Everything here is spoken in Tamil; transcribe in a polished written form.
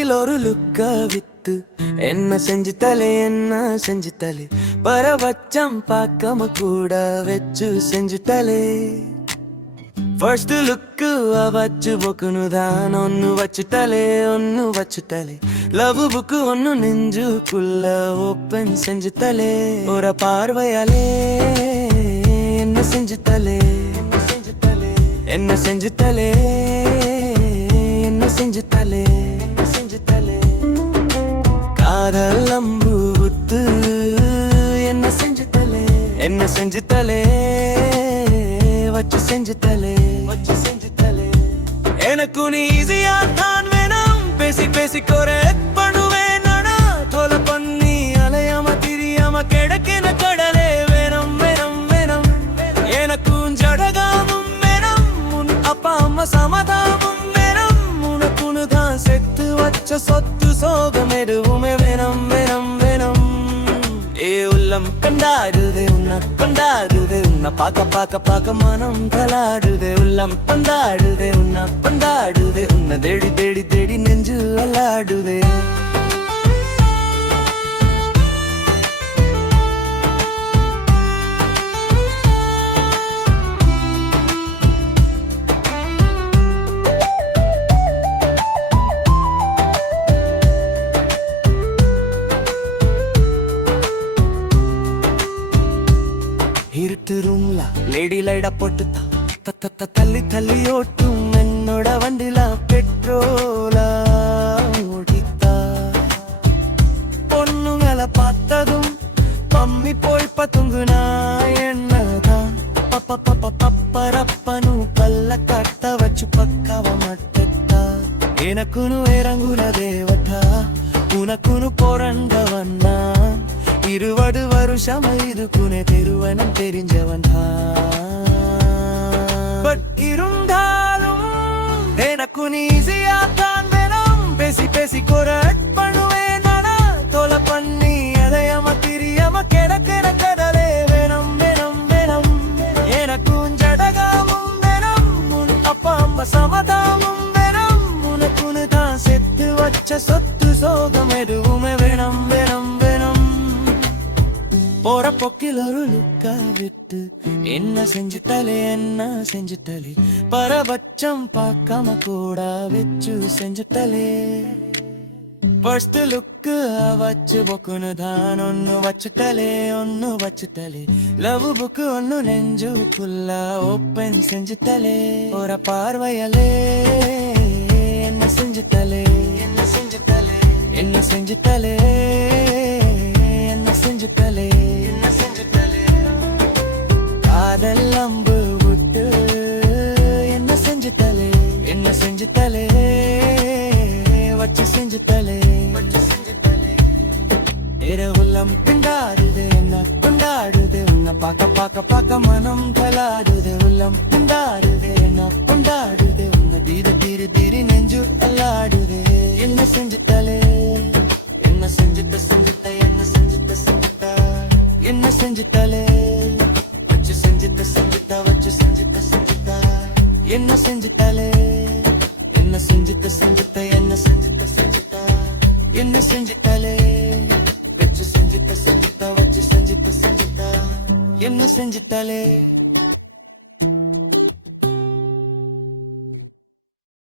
பொக்கில் ஒரு லுக்க வித்து என்ன செஞ்சு தலை பரவச்சம் பார்க்காம கூட வச்சு செஞ்சு தலை ஃபர்ஸ்ட் லுக்கு வச்சு பொக்குனுதான் ஒன்னு வச்சு தலை லவ் புக்கு ஒன்னு நெஞ்சுக்குள்ள ஓப்பன் செஞ்சு தலை ஒரு பார்வையாலே என்ன செஞ்சு தலை என்ன செஞ்சு தலை காதல் அம்பு வித்து என்ன செஞ்சு தலை வச்சு செஞ்சு தலை எனக்கு நீ ஈஸியா தான் வேணும் பேசி கொரெக்ட் பண்ணுவேன் நானா தொலை பண்ணி அலையாம திரியாம கிடக்கின கடலே வேணும் எனக்கும் ஜடகாமும் வேணும் உன் அப்பா அம்மா சமாதாமும் வேணும் உனக்குன்னு தான் செத்து வச்ச சொத்து சோகம் எதுவுமே வேணும் ஏ உள்ளம் கண்டாடுதே உன்னை பார்க்க மனம் தலாடுதே உள்ளம் பந்தாடுதே உன்னை தேடி நெஞ்சு அல்லாடுதே இருட்டு ரூம்ல லேடி லைடா போட்டு தள்ளி ஓட்டும் என்னோட வண்டில பெட்ரோலா ஓடித்தா பொண்ணுங்களை பார்த்ததும் பம்மி போய் பத்துங்குனா என்னதான் பப்பரப்பனு பல்ல கட்ட வச்சு பக்காவ மட்டத்தா எனக்குன்னு இறங்குன தேவதா உனக்குன்னு பொறந்தவன்னா 20 வருஷம் இதுக்குனே திருவனம் தெரிஞ்சவன் பட் இருந்தாலும் எனக்கு நீ ஈஸியா தான் வேணும் பேசி கொரெக்ட் பண்ணுவேன் நானா தொலை பண்ணி அதையம திரியாம கிடக்கிற கடலே வேணும் எனக்கும் ஜடகாமும் வேணும் உன் அப்பா அம்மா சமாதாமும் வேணும் உனக்குன்னு தான் செத்து வச்ச சொத்து சோகம் எதுவுமே வேணும் போற பொக்கில் ஒரு லுக்கா விட்டு என்ன செஞ்சு தலை பரபட்சம் பார்க்காம கூட வச்சு செஞ்சு தலை ஃபர்ஸ்ட் லுக்கு வச்சு பொக்குனுதான் ஒன்னு வச்சு தலை லவ் புக்கு ஒன்னு நெஞ்சுக்குள்ள ஓப்பன் செஞ்சு தலை ஒரு பார்வையாலே என்ன செஞ்சு தலை காதல் அம்பு விட்டு என்ன செஞ்சு தலை வச்சு செஞ்சு தலை இரவுலம் பிண்டாடுது என்ன கொண்டாடுது உன்னை பார்க்க மனம் தலாடுது உள்ளம் பிண்டாடுது என்ன கொண்டாடுது உன்னை தீரி நெஞ்சு அல்லாடுது என்ன செஞ்சு தலை என்ன செஞ்சுட்ட வச்சு செஞ்சுட்ட என்ன செஞ்சு தலை என்ன செஞ்சு தலை வச்சு செஞ்சுட்ட என்ன செஞ்சு தலை